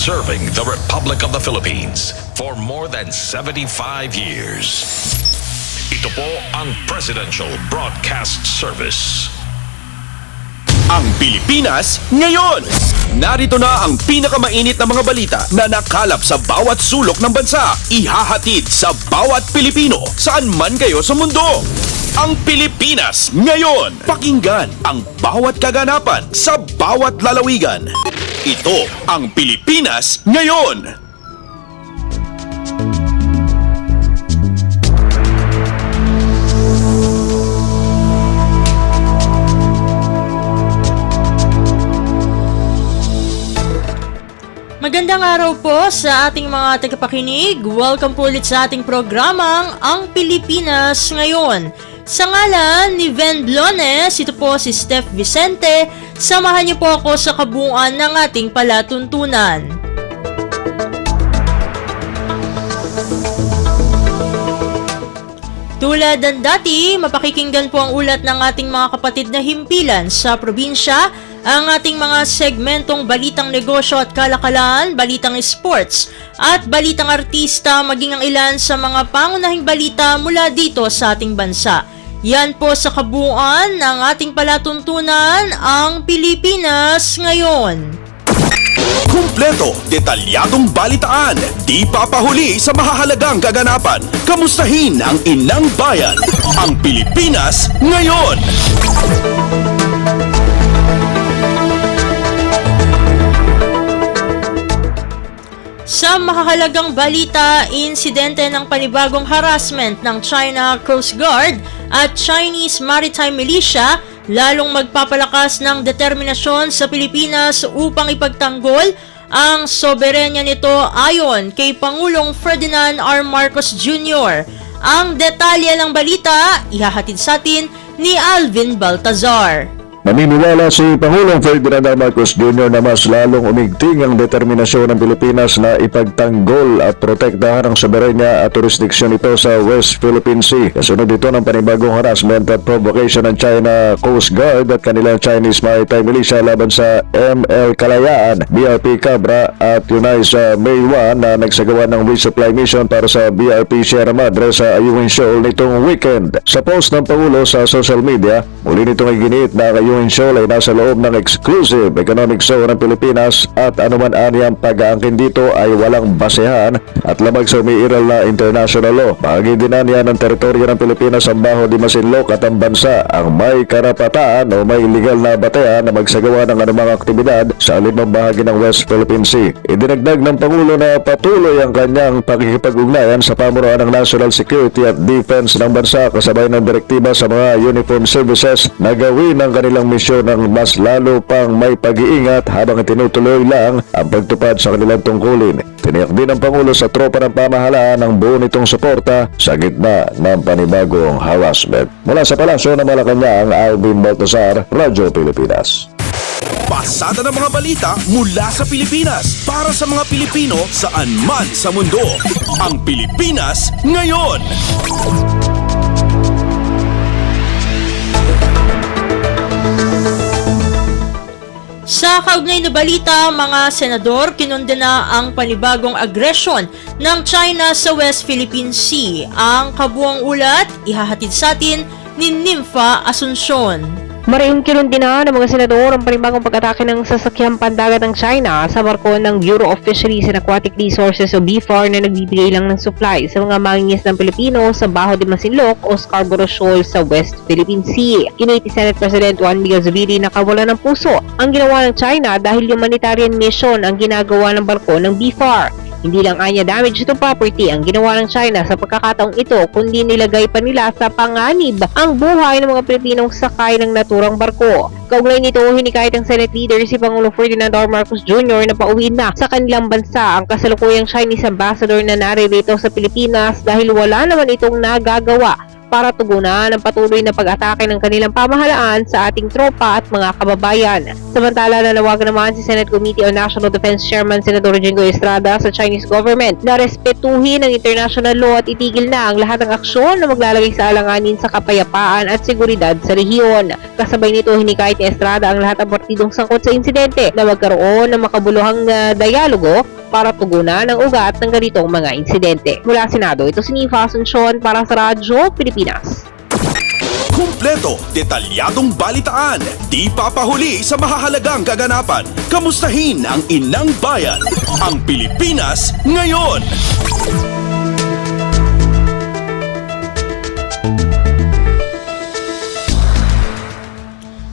serving the Republic of the Philippines for more than 75 years. Ito po ang Presidential Broadcast Service. Ang Pilipinas ngayon! Narito na ang pinakamainit na mga balita na nakalap sa bawat sulok ng bansa. Ihahatid sa bawat Pilipino saan man kayo sa mundo. Ang Pilipinas ngayon! Pakinggan ang bawat kaganapan sa bawat lalawigan. Ito ang Pilipinas ngayon! Magandang araw po sa ating mga tagapakinig. Welcome po ulit sa ating programang Ang Pilipinas Ngayon. Sa ngalan ni Ven Blones, ito po si Steph Vicente. Samahan niyo po ako sa kabuuan ng ating palatuntunan. Tulad ng dati, mapakikinggan po ang ulat ng ating mga kapatid na himpilan sa probinsya, ang ating mga segmentong balitang negosyo at kalakalan, balitang sports, at balitang artista, maging ang ilan sa mga pangunahing balita mula dito sa ating bansa. Yan po sa kabuuan ng ating palatuntunan, ang Pilipinas Ngayon. Kumpleto, detalyadong balitaan, di papahuli sa mahahalagang kaganapan. Kamustahin ang inang bayan, ang Pilipinas Ngayon! Sa makahalagang balita, insidente ng panibagong harassment ng China Coast Guard at Chinese Maritime Militia lalong magpapalakas ng determinasyon sa Pilipinas upang ipagtanggol ang soberenya nito ayon kay Pangulong Ferdinand R. Marcos Jr. Ang detalye ng balita, ihahatid sa atin ni Alvin Baltazar. Naniniwala si Pangulong Ferdinand R. Marcos Jr. na mas lalong umigting ang determinasyon ng Pilipinas na ipagtanggol at protektahan ang soberenya at jurisdiksyon nito sa West Philippine Sea. Kasunod ito ng panibagong harassment at provocation ng China Coast Guard at kanilang Chinese Maritime Militia laban sa ML Kalayaan, BRP Cabra at Eunice May 1 na nagsagawa ng resupply mission para sa BRP Sierra Madre sa Ayungin Shoal nitong weekend. Sa post ng Pangulo sa social media, muli nitong iginit na Ayungin Shoal ay nasa loob ng exclusive economic zone ng Pilipinas at anuman anyang pag-aangkin dito ay walang basehan at labag sa umiiral na international law. Bahagi din na niya ng teritoryo ng Pilipinas ang Baho de Masinloc at ang bansa ang may karapatan o may legal na batean na magsagawa ng anumang aktibidad sa alinmang bahagi ng West Philippine Sea. Idinagdag ng Pangulo na patuloy ang kanyang pakikipag-ugnayan sa pamunuan ng National Security at Defense ng bansa kasabay ng direktiba sa mga uniform services na gawin ng kanilang misyon ng mas lalo pang may pag-iingat habang tinutuloy lang ang pagtupad sa kanilang tungkulin. Tiniyak din ng Pangulo sa tropa ng pamahalaan ang buo nitong suporta sa gitna ng panibagong harassment. Mula sa Palasyo ng Malacanang, Alvin Baltazar, Radyo Pilipinas. Pasada ng mga balita mula sa Pilipinas para sa mga Pilipino saan man sa mundo. Ang Pilipinas Ngayon! Sa kaugnay na balita, mga senador kinondena ang panibagong agresyon ng China sa West Philippine Sea. Ang kabuuang ulat, ihahatid sa atin ni Nympha Asuncion. Marihong kinundina ng mga senador ang panibagong pag-atake ng sasakyang pandagat ng China sa barko ng Bureau of Fisheries and Aquatic Resources o BFAR na nagbibigay lang ng supply sa mga mangingis ng Pilipino sa Baho de Masinloc o Scarborough Shoal sa West Philippine Sea. Kiniti Senate President Juan Miguel Zubiri na kawalan ng puso ang ginawa ng China dahil humanitarian mission ang ginagawa ng barko ng BFAR. Hindi lang anya damage to property ang ginawa ng China sa pagkakataong ito, kundi nilagay pa nila sa panganib ang buhay ng mga Pilipinong sakay ng naturang barko. Kaugnay nito, hinikayat ng Senate leader si Pangulong Ferdinand R. Marcos Jr. na pauwi na sa kanilang bansa ang kasalukuyang Chinese ambassador na naririto sa Pilipinas dahil wala naman itong nagagawa para tugunan ang patuloy na pag-atake ng kanilang pamahalaan sa ating tropa at mga kababayan. Samantala, nanawagan naman si Senate Committee on National Defense Chairman Senador Jingo Estrada sa Chinese government na respetuhin ang international law at itigil na ang lahat ng aksyon na maglalagay sa alanganin sa kapayapaan at seguridad sa rehiyon. Kasabay nito, hinikayat ni Estrada ang lahat ng partidong sangkot sa insidente na magkaroon ng makabuluhang dialogo para tugunan ang ugat ng ganitong mga insidente. Mula Senado, ito si Nifa Asuncion para sa Radyo Pilipinas. Kumpleto, detalyadong balitaan, di papahuli sa mahahalagang kaganapan. Kamustahin ang inang bayan, ang Pilipinas ngayon.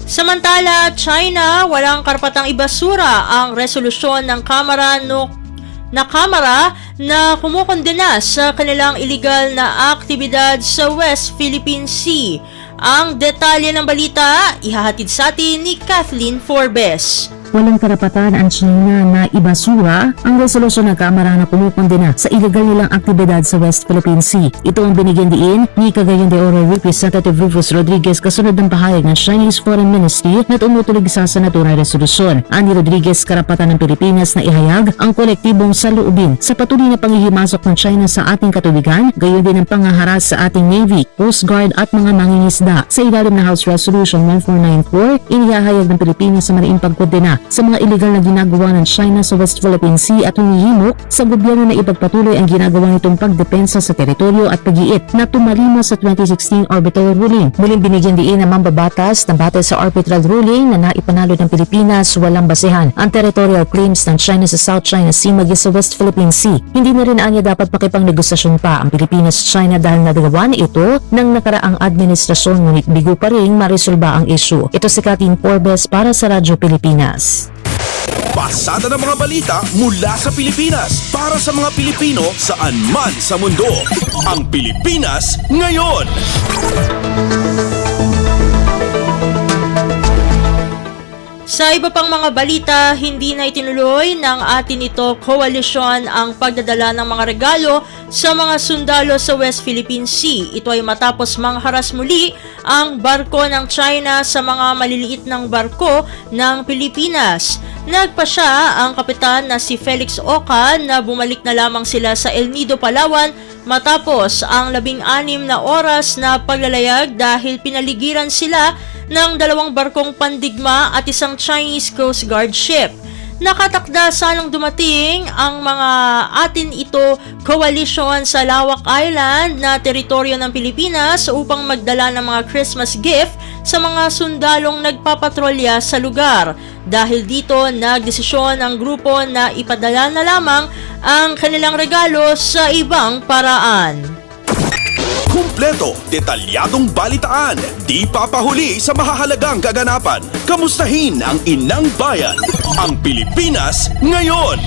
Samantala, China, walang karapatang ibasura ang resolusyon ng Kamara na kumukondena sa kanilang iligal na aktibidad sa West Philippine Sea. Ang detalye ng balita, ihahatid sa atin ni Kathleen Forbes. Walang karapatan ang China na ibasura ang resolusyon ng Kamara na kumukondena sa illegal nilang aktibidad sa West Philippine Sea. Ito ang binigyan diin ni Cagayan de Oro Representative Rufus Rodriguez kasunod ng pahayag ng Chinese Foreign Ministry na tumutulig sa naturang resolusyon. Ani Rodriguez, karapatan ng Pilipinas na ihayag ang kolektibong saloobin sa patuloy na panghihimasok ng China sa ating katubigan, gayon din ang pangaharas sa ating Navy, Coast Guard at mga mangingisda. Sa ilalim ng House Resolution 1494, inihahayag ng Pilipinas sa mariing pagkondena sa mga iligal na ginagawa ng China sa West Philippine Sea at humihimok sa gobyerno na ipagpatuloy ang ginagawa nitong pagdepensa sa teritoryo at pag-iit na tumalima sa 2016 arbitral ruling. Muling binigyan diin ng mambabatas na batay sa arbitral ruling na naipanalo ng Pilipinas walang basehan ang territorial claims ng China sa South China Sea maging sa West Philippine Sea. Hindi na rin anya dapat makipangnegosasyon pa ang Pilipinas-China dahil nagawa na ito ng nakaraang administrasyon, ngunit bigo pa rin marisolba ang issue. Ito si Kathleen Forbes para sa Radyo Pilipinas. Pasada ng mga balita mula sa Pilipinas para sa mga Pilipino saan man sa mundo. Ang Pilipinas ngayon. Sa iba pang mga balita, hindi na itinuloy ng atin ito koalisyon ang pagdadala ng mga regalo sa mga sundalo sa West Philippine Sea. Ito ay matapos mangharas muli ang barko ng China sa mga maliliit ng barko ng Pilipinas. Nagpasya ang kapitan na si Felix Oca na bumalik na lamang sila sa El Nido, Palawan matapos ang 16 na oras na paglalayag dahil pinaligiran sila ng 2 barkong pandigma at isang Chinese Coast Guard ship. Nakatakda sanang dumating ang mga atin ito coalition sa Lawak Island na teritoryo ng Pilipinas upang magdala ng mga Christmas gift sa mga sundalong nagpapatrolya sa lugar. Dahil dito, nagdesisyon ang grupo na ipadala na lamang ang kanilang regalo sa ibang paraan. Kumpleto, detalyadong balitaan, di papahuli sa mahahalagang kaganapan. Kamustahin ang inang bayan, ang Pilipinas ngayon.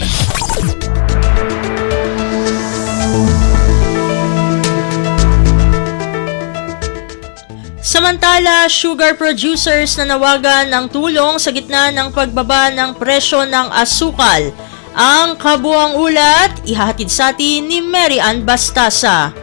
Samantala, sugar producers na nawagan ng tulong sa gitna ng pagbaba ng presyo ng asukal. Ang kabuang ulat, ihahatid sa atin ni Mary Ann Bastasa.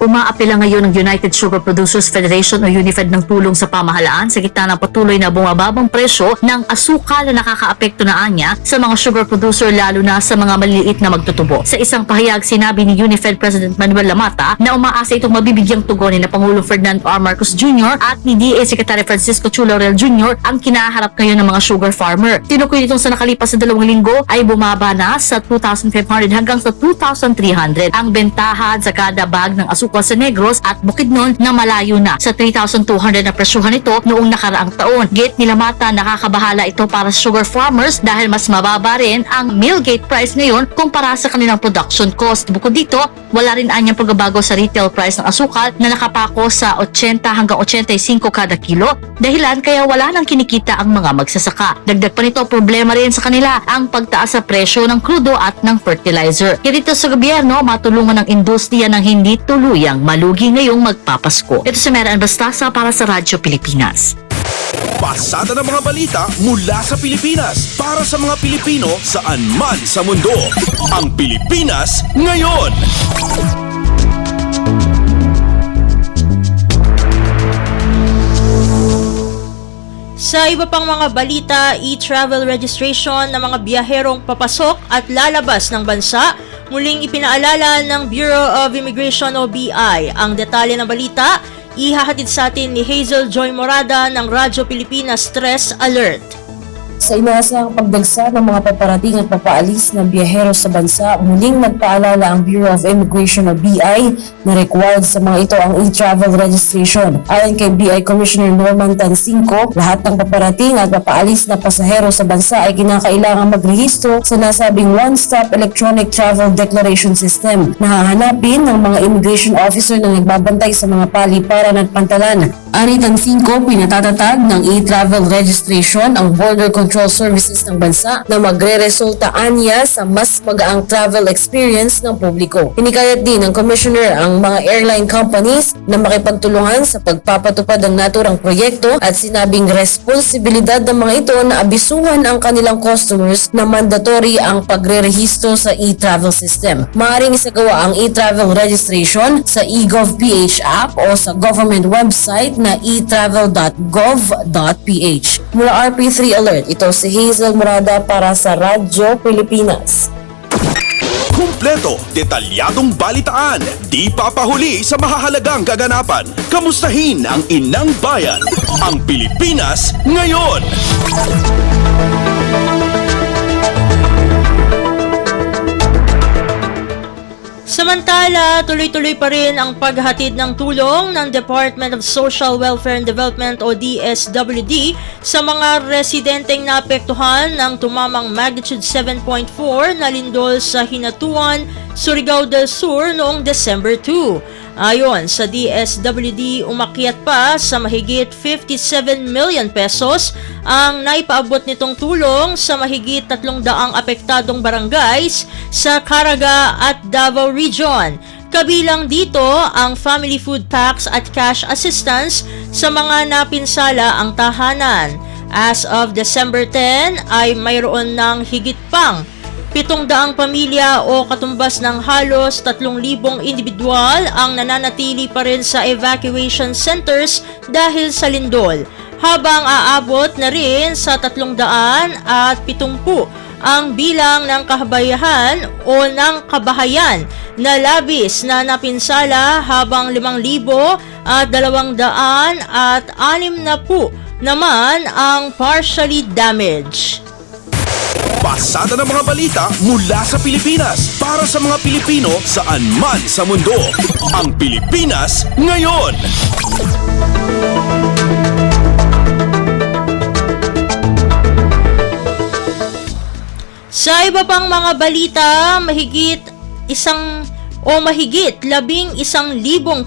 Umaapela ngayon ang United Sugar Producers Federation o UNIFED ng tulong sa pamahalaan sa gitna ng patuloy na bumababang presyo ng asukal na nakakaapekto na anya sa mga sugar producer lalo na sa mga maliliit na magtutubo. Sa isang pahayag, sinabi ni UNIFED President Manuel Lamata na umaasa itong mabibigyang tugon ni Pangulong Ferdinand R. Marcos Jr. at ni DA Secretary Francisco Chu Laurel Jr. ang kinaharap ngayon ng mga sugar farmer. Tinukoy nitong sa nakalipas na 2 linggo ay bumaba na sa 2,500 hanggang sa 2,300 ang bentahan sa kada bag ng asukal sa Negros at Bukidnon na malayo na sa 3,200 na presyuhan ito noong nakaraang taon. Gate nila Mata, nakakabahala ito para sa sugar farmers dahil mas mababa rin ang mill gate price ngayon kumpara sa kanilang production cost. Bukod dito, wala rin anyang pagbabago sa retail price ng asukal na nakapako sa 80 hanggang 85 kada kilo, dahilan kaya wala nang kinikita ang mga magsasaka. Dagdag pa nito, problema rin sa kanila ang pagtaas sa presyo ng krudo at ng fertilizer. Kaya dito sa gobyerno, matulungan ng industriya ng hindi tuluyang malugi ngayong magpapasko. Ito si Mary Ann Bastasa para sa Radyo Pilipinas. Pasada ng mga balita mula sa Pilipinas para sa mga Pilipino saan man sa mundo. Ang Pilipinas ngayon. Sa iba pang mga balita, e-travel registration ng mga biyaherong papasok at lalabas ng bansa, muling ipinaalala ng Bureau of Immigration o BI. Ang detalye ng balita, ihahatid sa atin ni Hazel Joy Morada ng Radyo Pilipinas Stress Alert. Sa inaasahang pagdagsa ng mga paparating at papaalis ng biyahero sa bansa, muling nagpaalala ang Bureau of Immigration o BI na required sa mga ito ang e-travel registration. Ayon kay BI Commissioner Norman Tansinco, lahat ng paparating at papaalis na pasahero sa bansa ay kinakailangang magrehistro sa nasabing one-stop electronic travel declaration system na hahanapin ng mga immigration officer na nagbabantay sa mga paliparan at pantalan. Ani Tansinco, pinatatatag ng e-travel registration ang Border Control Services ng bansa na magre-resulta anya sa mas magaang travel experience ng publiko. Hinikayat din ng Commissioner ang mga airline companies na makipagtulungan sa pagpapatupad ng naturang proyekto at sinabing responsibilidad ng mga ito na abisuhan ang kanilang customers na mandatory ang pagre-rehistro sa e-travel system. Maaaring isagawa ang e-travel registration sa eGovPH app o sa government website na etravel.gov.ph. Mula RP3 Alert, ito si Hazel Morada para sa Radyo Pilipinas. Kumpleto, detalyadong balitaan, di papahuli sa mahahalagang kaganapan. Kamustahin ang inang bayan, ang Pilipinas ngayon. Samantala, tuloy-tuloy pa rin ang paghatid ng tulong ng Department of Social Welfare and Development o DSWD sa mga residenteng naapektuhan ng tumamang magnitude 7.4 na lindol sa Hinatuan, Surigao del Sur noong December 2. Ayon sa DSWD, umakyat pa sa mahigit 57 million pesos ang naipaabot nitong tulong sa mahigit 300 apektadong barangays sa Caraga at Davao Region. Kabilang dito ang family food packs at cash assistance sa mga napinsala ang tahanan. As of December 10 ay mayroon ng higit pang 700 pamilya o katumbas ng halos 3,000 individual ang nananatili pa rin sa evacuation centers dahil sa lindol, habang aabot na rin sa 370 ang bilang ng kahabayahan o ng kabahayan na labis na napinsala, habang 5,260 naman ang partially damaged. Pasada ng mga balita mula sa Pilipinas para sa mga Pilipino saan man sa mundo. Ang Pilipinas ngayon. Sa iba pang mga balita, mahigit 11,000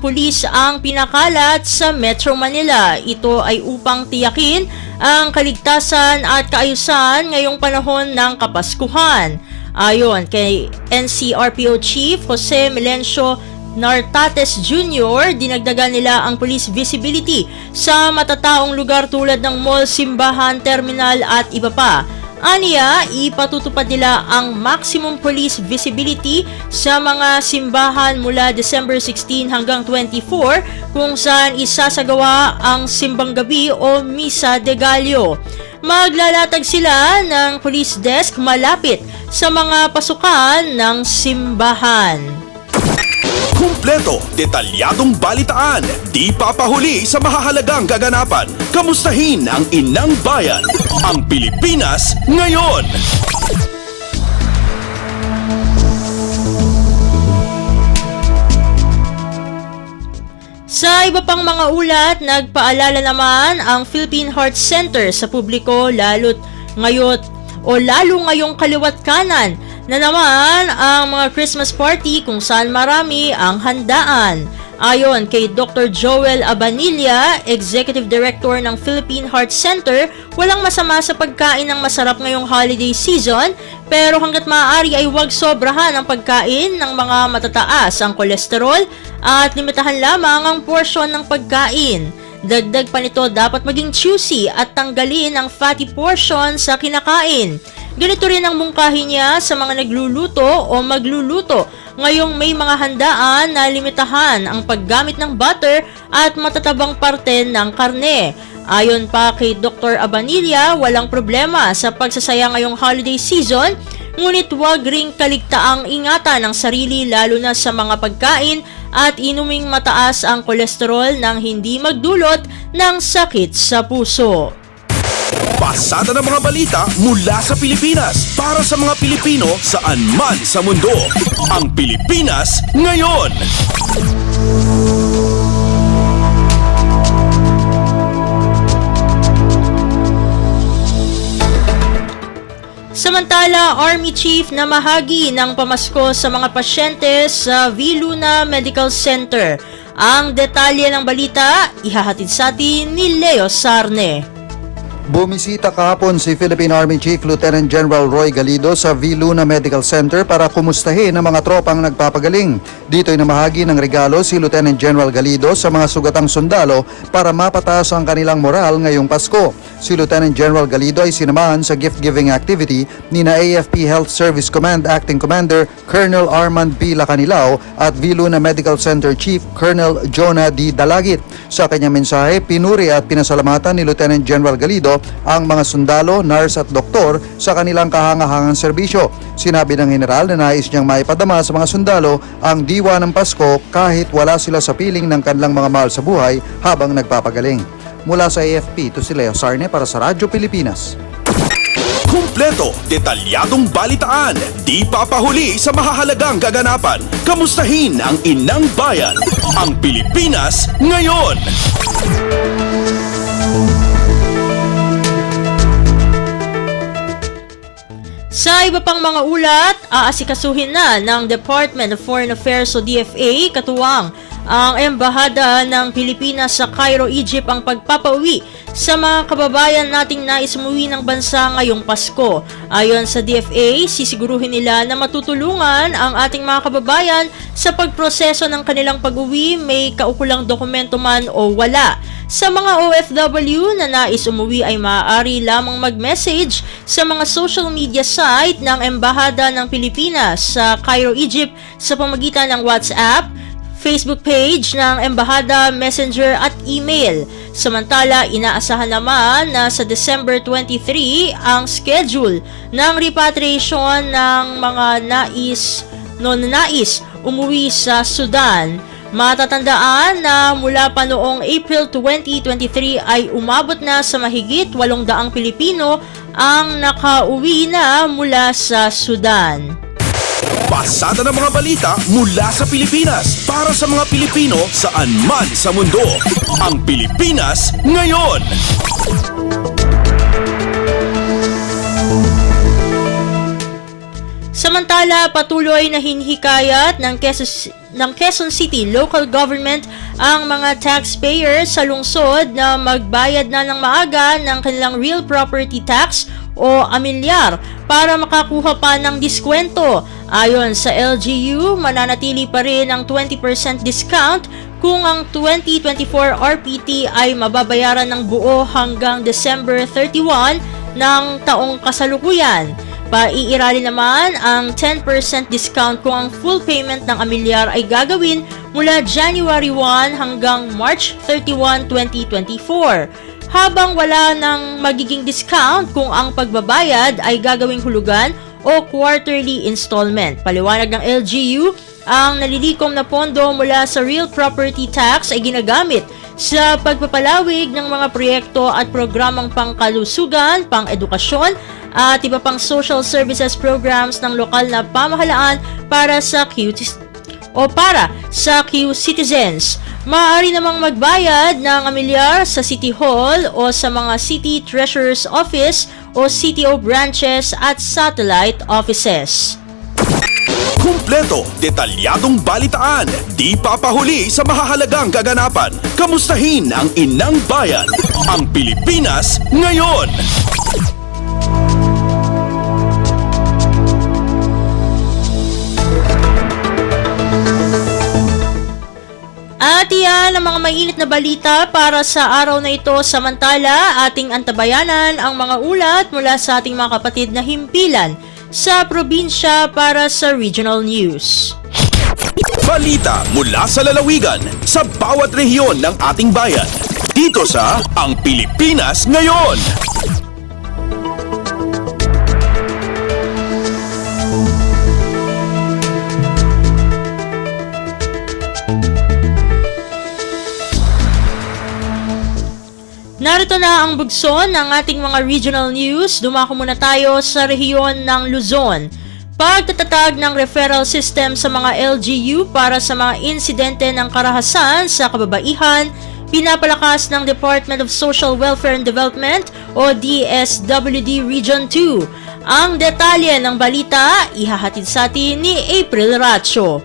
pulis ang pinakalat sa Metro Manila. Ito ay upang tiyakin ang kaligtasan at kaayusan ngayong panahon ng Kapaskuhan. Ayon kay NCRPO Chief Jose Melencio Nartates Jr., dinagdagan nila ang police visibility sa matataong lugar tulad ng mall, simbahan, terminal at iba pa. Aniya, ipatutupad nila ang maximum police visibility sa mga simbahan mula December 16 hanggang 24 kung saan isasagawa ang simbang gabi o Misa de Gallo. Maglalatag sila ng police desk malapit sa mga pasukan ng simbahan. Kumpleto, detalyadong balitaan, di papahuli sa mahahalagang kaganapan. Kamustahin ang inang bayan, ang Pilipinas ngayon. Sa iba pang mga ulat, nagpaalala naman ang Philippine Heart Center sa publiko lalo ngayong kaliwat kanan na naman ang mga Christmas party kung saan marami ang handaan. Ayon kay Dr. Joel Abanilla, Executive Director ng Philippine Heart Center, walang masama sa pagkain ng masarap ngayong holiday season, pero hanggat maaari ay huwag sobrahan ang pagkain ng mga matataas ang kolesterol at limitahan lamang ang porsyon ng pagkain. Dagdag pa nito, dapat maging choosy at tanggalin ang fatty portion sa kinakain. Ganito rin ang mungkahi niya sa mga nagluluto o magluluto ngayong may mga handaan na limitahan ang paggamit ng butter at matatabang parte ng karne. Ayon pa kay Dr. Abanilla, walang problema sa pagsasaya ngayong holiday season, ngunit huwag ring kaligtaang ingatan ang sarili lalo na sa mga pagkain at inuming mataas ang kolesterol nang hindi magdulot ng sakit sa puso. Pasada ng mga balita mula sa Pilipinas para sa mga Pilipino saan man sa mundo. Ang Pilipinas Ngayon. Samantala, Army Chief na mahagi ng pamasko sa mga pasyente sa Viluna Medical Center. Ang detalye ng balita, ihahatid sa atin ni Leo Sarne. Bumisita kahapon si Philippine Army Chief Lieutenant General Roy Galido sa Viluna Medical Center para kumustahin ang mga tropang nagpapagaling. Dito'y namahagi ng regalo si Lieutenant General Galido sa mga sugatang sundalo para mapataas ang kanilang moral ngayong Pasko. Si Lieutenant General Galido ay sinamahan sa gift-giving activity ni na AFP Health Service Command Acting Commander Colonel Armand B. Lacanilao at Viluna Medical Center Chief Colonel Jonah D. Dalagit. Sa kanyang mensahe, pinuri at pinasalamatan ni Lieutenant General Galido ang mga sundalo, nurse at doktor sa kanilang kahangahangang serbisyo. Sinabi ng general na nais niyang maipadama sa mga sundalo ang diwa ng Pasko kahit wala sila sa piling ng kanilang mga mahal sa buhay habang nagpapagaling. Mula sa AFP, ito si Leo Sarne para sa Radyo Pilipinas. Kumpleto, detalyadong balitaan, di papahuli sa mahahalagang kaganapan. Kamustahin ang inang bayan, ang Pilipinas Ngayon. Sa iba pang mga ulat, aasikasuhin na ng Department of Foreign Affairs o DFA katuwang ang Embahada ng Pilipinas sa Cairo, Egypt ang pagpapauwi sa mga kababayan nating nais umuwi ng bansa ngayong Pasko. Ayon sa DFA, sisiguruhin nila na matutulungan ang ating mga kababayan sa pagproseso ng kanilang pag-uwi, may kaukulang dokumento man o wala. Sa mga OFW na nais umuwi ay maaari lamang mag-message sa mga social media site ng Embahada ng Pilipinas sa Cairo, Egypt sa pamagitan ng WhatsApp, Facebook page ng Embahada, Messenger at email. Samantala, inaasahan naman na sa December 23 ang schedule ng repatriation ng mga nais umuwi sa Sudan. Matatandaan na mula pa noong April 2023 ay umabot na sa mahigit 800 Pilipino ang nakauwi na mula sa Sudan. Pasada ng mga balita mula sa Pilipinas para sa mga Pilipino saan man sa mundo. Ang Pilipinas Ngayon. Samantala, patuloy na hinihikayat ng Quezon City Local Government ang mga taxpayers sa lungsod na magbayad na ng maaga ng kanilang real property tax o amilyar para makakuha pa ng diskwento. Ayon sa LGU, mananatili pa rin ang 20% discount kung ang 2024 RPT ay mababayaran ng buo hanggang December 31 ng taong kasalukuyan. Paiirali naman ang 10% discount kung ang full payment ng amilyar ay gagawin mula January 1 hanggang March 31, 2024. Habang wala nang magiging discount kung ang pagbabayad ay gagawing hulugan o quarterly installment. Paliwanag ng LGU, ang nalilikom na pondo mula sa real property tax ay ginagamit sa pagpapalawig ng mga proyekto at programang pangkalusugan, pang-edukasyon at iba pang social services programs ng lokal na pamahalaan para sa Q-citizens. Maaari namang magbayad ng amilyar sa City Hall o sa mga City Treasurer's Office o CTO branches at satellite offices. Kumpleto, detalyadong balitaan, di papahuli sa mahahalagang kaganapan. Kamustahin ang inang bayan, ang Pilipinas Ngayon. At iyan ang mga mainit na balita para sa araw na ito. Samantala, ating antabayanan ang mga ulat mula sa ating mga kapatid na himpilan sa probinsya para sa Regional News. Balita mula sa lalawigan sa bawat rehiyon ng ating bayan. Dito sa Ang Pilipinas Ngayon. Narito na ang bugso ng ating mga regional news. Dumako muna tayo sa rehiyon ng Luzon. Pagtatatag ng referral system sa mga LGU para sa mga insidente ng karahasan sa kababaihan, pinapalakas ng Department of Social Welfare and Development o DSWD Region 2. Ang detalye ng balita, ihahatid sa atin ni April Racho.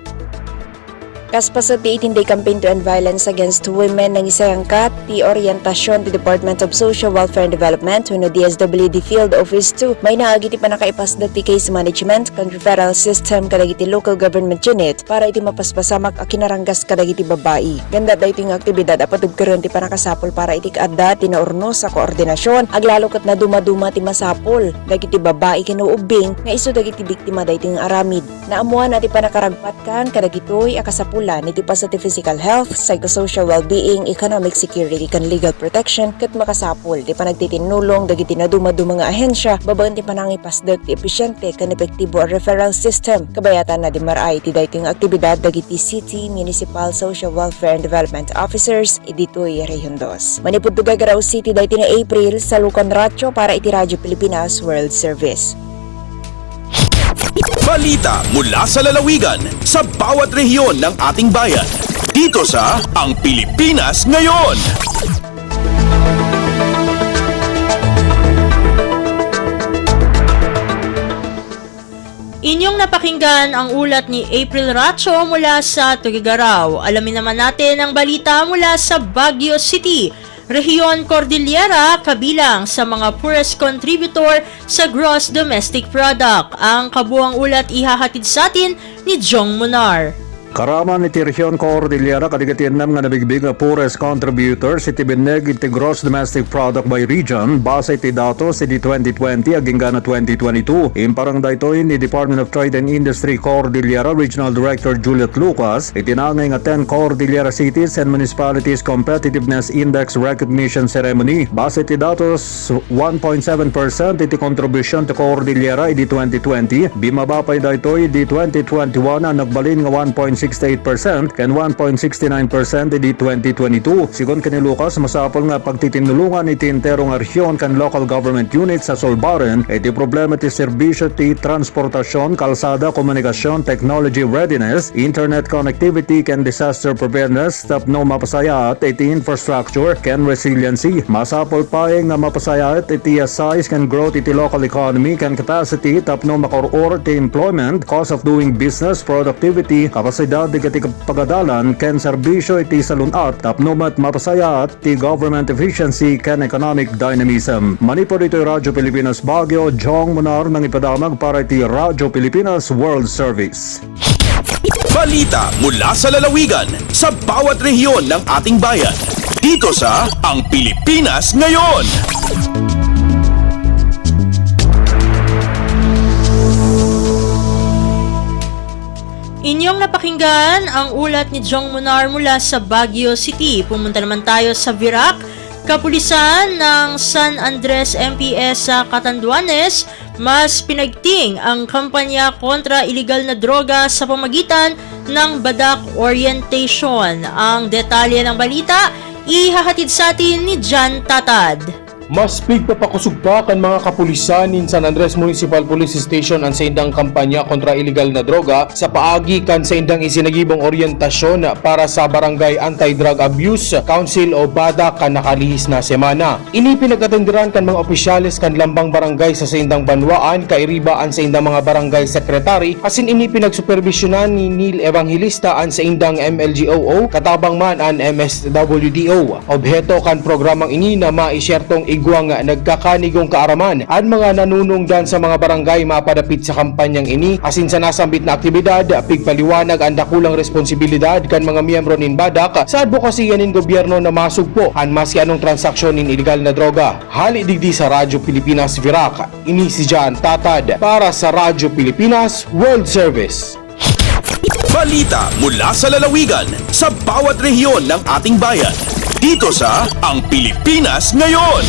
Kaspas sa 18-day campaign to end violence against women ng isangkat, ti orientasyon ti Department of Social Welfare and Development wenno DSWD Field Office 2 may naagiti pa nakaipasdag ti case management kan referral system kadagiti local government unit para iti mapaspasamak a kinaranggas kadagiti babae. Ganda daytoy nga aktibidad apatug karon ti panakasapol para iti kaadda ti naurno sa koordinasyon aglalo ket na dumaduma ti masapol dagiti babae kinuubing nga isu dagiti biktima daytoy nga aramid. Naamuan ati panakaragpat kan kadagitoy akasapol iti pa sa physical health, psychosocial well-being, economic security, kan legal protection, kat makasapol. Di pa nagtitinulong, dagiti na dumadu mga ahensya, babaan ti panangipasdag ti episyente, kan epektibo ang referral system. Kabayatan na di maray, ti dayting aktibidad, dagiti city, municipal, social welfare and development officers, iditoy Rehiyon 2. Manipud Tuguegarao City, dayti na April, sa Lucon Racho para iti Radyo Pilipinas World Service. Balita mula sa lalawigan sa bawat rehiyon ng ating bayan. Dito sa Ang Pilipinas Ngayon. Inyong napakinggan ang ulat ni April Racho mula sa Tuguegarao. Alamin naman natin ang balita mula sa Baguio City. Rehiyon Cordillera kabilang sa mga poorest contributor sa gross domestic product. Ang kabuang ulat ihahatid sa atin ni Jong Munar. Karaman iti Rehiyon Cordillera kadagitiannam nga nabigbig nga poorest contributors iti bineg iti gross domestic product by region base iti datos iti 2020 aging gana 2022. Imparang daytoy ni Department of Trade and Industry Cordillera Regional Director Juliet Lucas itinangay nga 10 Cordillera cities and municipalities competitiveness index recognition ceremony. Base iti datos 1.7% iti contribution to Cordillera iti 2020 bimabapay daytoy iti 2021 ang nagbalin nga 1.68% and 1.69% di 2022. Sigon kani Lucas, masapol nga pagtitinulungan iti entero nga rehiyon kan local government units sa Solbaren iti problema ti serbisyo ti transportasyon, kalsada, komunikasyon, technology readiness, internet connectivity ken disaster preparedness tapno mapasaya at iti infrastructure ken resiliency. Masapol paeng nga mapasaya at iti size ken growth iti local economy ken capacity tapno makoror ti employment, cost of doing business, productivity, kapasidad digiti pagadalan ken serbisyo iti salunat tapno met mapasaya at ti government efficiency ken economic dynamism. Manipod ito Radyo Pilipinas Baguio, Jong Munar nang ipadamag para iti Radyo Pilipinas World Service. Balita mula sa lalawigan sa bawat rehiyon ng ating bayan. Dito sa Ang Pilipinas Ngayon. Inyong napakinggan ang ulat ni Jong Munar mula sa Baguio City. Pumunta naman tayo sa Virac. Kapulisan ng San Andres MPS sa Catanduanes mas pinagting ang kampanya kontra iligal na droga sa pamagitan ng Badak Orientation. Ang detalye ng balita ihahatid sa atin ni Jan Tatad. Mas pigpapakusog pa kan mga kapulisan in San Andres Municipal Police Station ang sa indang kampanya kontra illegal na droga sa paagi kan sa indang isinagibong orientasyon para sa Barangay Anti-Drug Abuse Council o BADA kan nakalihis na semana. Ini pinag-atenderan kan mga opisyales kan lambang barangay sa indang banwaan kairiba an sa indang mga barangay secretary asin ini pinagsuperbisyonan ni Neil Evangelista an sa indang MLGOO katabang man an MSWDO. Obheto kan programang ini na maisyertong igwang nagkakanigong kaaraman at mga nanunungdan sa mga barangay mapadapit sa kampanyang ini asin sa nasambit na aktibidad pigpaliwanag ang dakulang responsibilidad kan mga miyembro nin Badak sa advokasya nin gobyerno na masugpo an maski anong transaksyon nin illegal na droga. Hali digdi sa Radyo Pilipinas Virac, ini si Jan Tatad para sa Radyo Pilipinas World Service. Balita mula sa lalawigan sa bawat rehiyon ng ating bayan. Dito sa Ang Pilipinas Ngayon.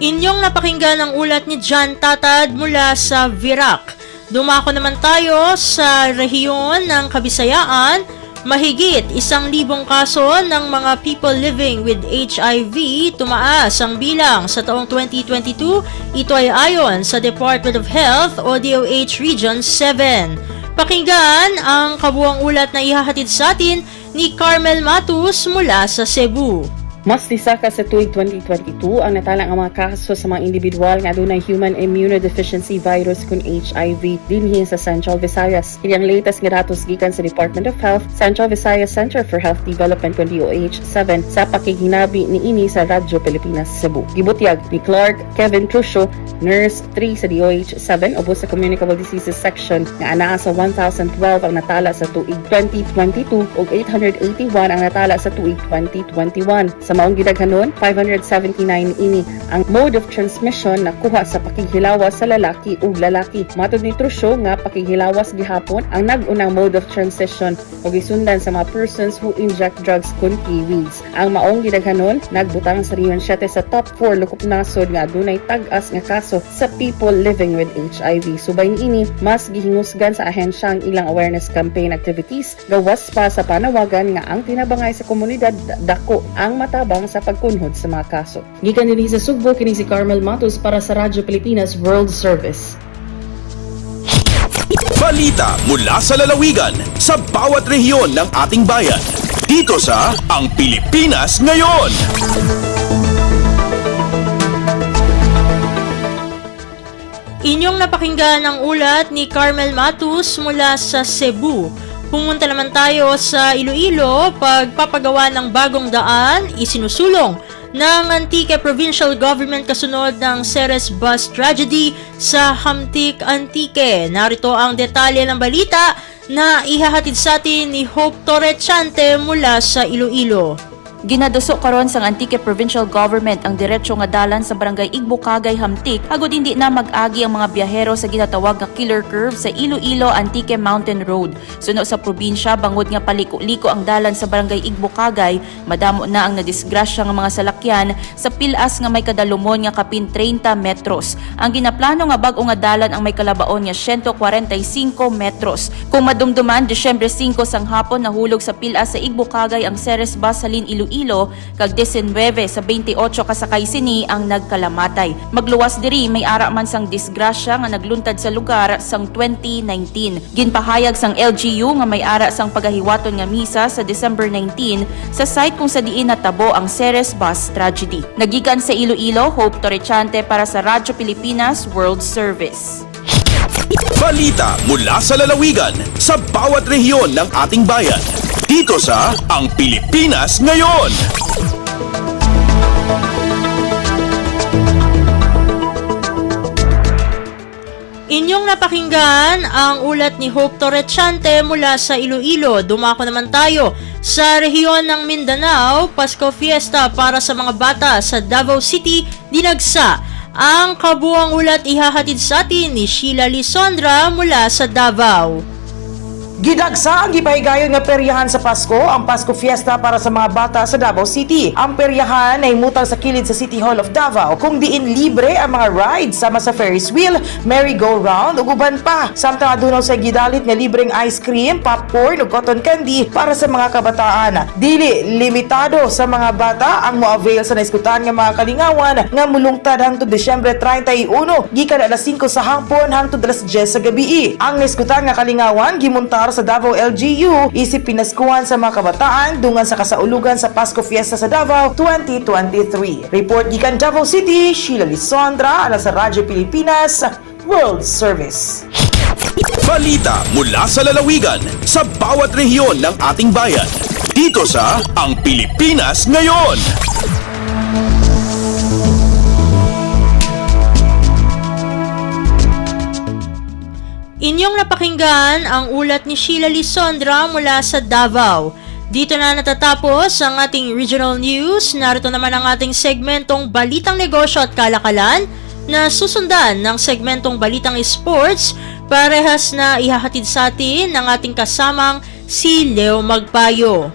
Inyong napakinggan ang ulat ni John Tatad mula sa Virac. Dumako naman tayo sa rehiyon ng Kabisayaan. Mahigit 1,000 kaso ng mga people living with HIV tumaas ang bilang sa taong 2022. Ito ay ayon sa Department of Health o DOH Region 7. Pakinggan ang kabuuang ulat na ihahatid sa atin ni Carmel Matus mula sa Cebu. Mas disaka sa tuig 2022 ang natalang ang mga kaso sa mga individual nga adunay human immunodeficiency virus kun HIV dinhi sa Central Visayas. Kini ang latest nga datos gikan sa Department of Health, Central Visayas Center for Health Development kun DOH 7 sa pakiginabi niini sa Radyo Pilipinas Cebu. Gibutyag ni Clark Kevin Trusio, nurse 3 sa DOH 7 ubos sa Communicable Diseases Section nga anaa sa 1,012 ang natala sa tuig 2022 ug 881 ang natala sa tuig 2021. Sa maong gidaghanon, 579 ini ang mode of transmission na kuha sa pakighilawas sa lalaki ug lalaki. Matod ni Trusio nga pakighilawas gihapon ang nag-unang mode of transition ug gisundan sa mga persons who inject drugs kun kiwis. Ang maong gidaghanon nagbutang sa Region 7 sa top 4 lukop nasod nga adunay tag-as nga kaso sa people living with HIV. Subay niini, mas gihingusgan sa ahensya ang ilang awareness campaign activities gawas pa sa panawagan nga ang tinabangay sa komunidad dako ang mata sa pagkunhod sa mga kaso. Gikan dinhi sa Sugbo kini si Carmel Matos para sa Radyo Pilipinas World Service. Balita mula sa lalawigan sa bawat rehiyon ng ating bayan. Dito sa Ang Pilipinas Ngayon. Inyong napakinggan ang ulat ni Carmel Matus mula sa Cebu. Pumunta naman tayo sa Iloilo. Pagpapagawa ng bagong daan, isinusulong ng Antique Provincial Government kasunod ng Ceres Bus Tragedy sa Hamtic, Antique. Narito ang detalye ng balita na ihahatid sa atin ni Hope Torrechante mula sa Iloilo. Ginaduso karon sang Antique Provincial Government ang diretso nga dalan sa barangay Igbukagay, Hamtic agud hindi na mag-agi ang mga biyahero sa ginatawag nga killer curve sa Iloilo Antique Mountain Road. Suno sa probinsya bangod nga paliko-liko ang dalan sa barangay Igbukagay, madamo na ang nadisgrasya nga mga salakyan sa pilas nga may kadalumon nga kapin 30 metros. Ang ginaplano nga bag-o nga dalan ang may kalabaon nga 145 metros. Kung madumduman Disyembre 5 sang hapon nahulog sa pilas sa Igbukagay ang Ceres Bus halin Iloilo kag 19 sa 28 kasakay sini ang nagkalamatay. Magluwas diri may ara man sang disgrasya nga nagluntad sa lugar sang 2019. Ginpahayag sang LGU nga may ara sang pagahiwaton nga misa sa December 19 sa site kung sa diin natabo ang Ceres Bus Tragedy. Nagikan sa Iloilo, Hope Torrechante para sa Radyo Pilipinas World Service. Balita mula sa lalawigan sa bawat rehiyon ng ating bayan. Dito sa Ang Pilipinas Ngayon. Inyong napakinggan ang ulat ni Hope Torrechante mula sa Iloilo. Dumako naman tayo sa rehiyon ng Mindanao. Pasko Fiesta para sa mga bata sa Davao City dinagsa. Ang kabuuang ulat ihahatid sa atin ni Sheila Lisondra mula sa Davao. Gidagsa ang gipahigayon nga peryahan sa Pasko, ang Pasko Fiesta para sa mga bata sa Davao City. Ang peryahan ay mutang sa kilid sa City Hall of Davao, kung diin libre ang mga rides sama sa Ferris wheel, merry-go-round ug uban pa. Samtang adunaw sa gidalit nga libreng ice cream, popcorn ug cotton candy para sa mga kabataan. Dili limitado sa mga bata ang mo-avail sa naiskutan nga mga kalingawan nga mulungtad hangtod Disyembre 31 gikan alas 5 sa hapon hangtod alas 10 sa gabi. Ang naiskutan nga kalingawan gimuntar sa Davao LGU isip pinaskuhan sa mga kabataan dungan sa kasaulugan sa Pasko Fiesta sa Davao 2023. Report gikan Davao City, Sheila Lisondra, ala sa Radyo Pilipinas World Service. Balita mula sa lalawigan sa bawat rehiyon ng ating bayan. Dito sa Ang Pilipinas Ngayon. Inyong napakinggan ang ulat ni Sheila Lisondra mula sa Davao. Dito na natatapos ang ating regional news. Narito naman ang ating segmentong Balitang Negosyo at Kalakalan na susundan ng segmentong Balitang Sports. parehas na ihahatid sa atin ng ating kasamang si Leo Magpayo.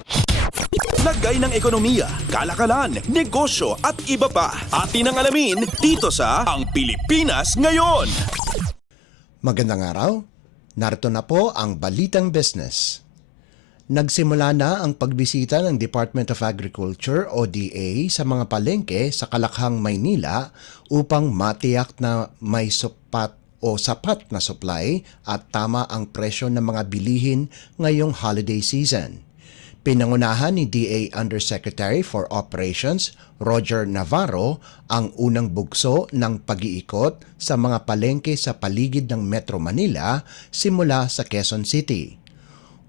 Lagay ng ekonomiya, kalakalan, negosyo at iba pa. Atin ang alamin dito sa Ang Pilipinas Ngayon. Magandang araw. Narito na po ang Balitang Business. Nagsimula na ang pagbisita ng Department of Agriculture o DA sa mga palengke sa Kalakhang, Maynila upang matiyak na may sapat na supply at tama ang presyo ng mga bilihin ngayong holiday season. Pinangunahan ni DA Undersecretary for Operations Roger Navarro ang unang bugso ng pag-iikot sa mga palengke sa paligid ng Metro Manila simula sa Quezon City.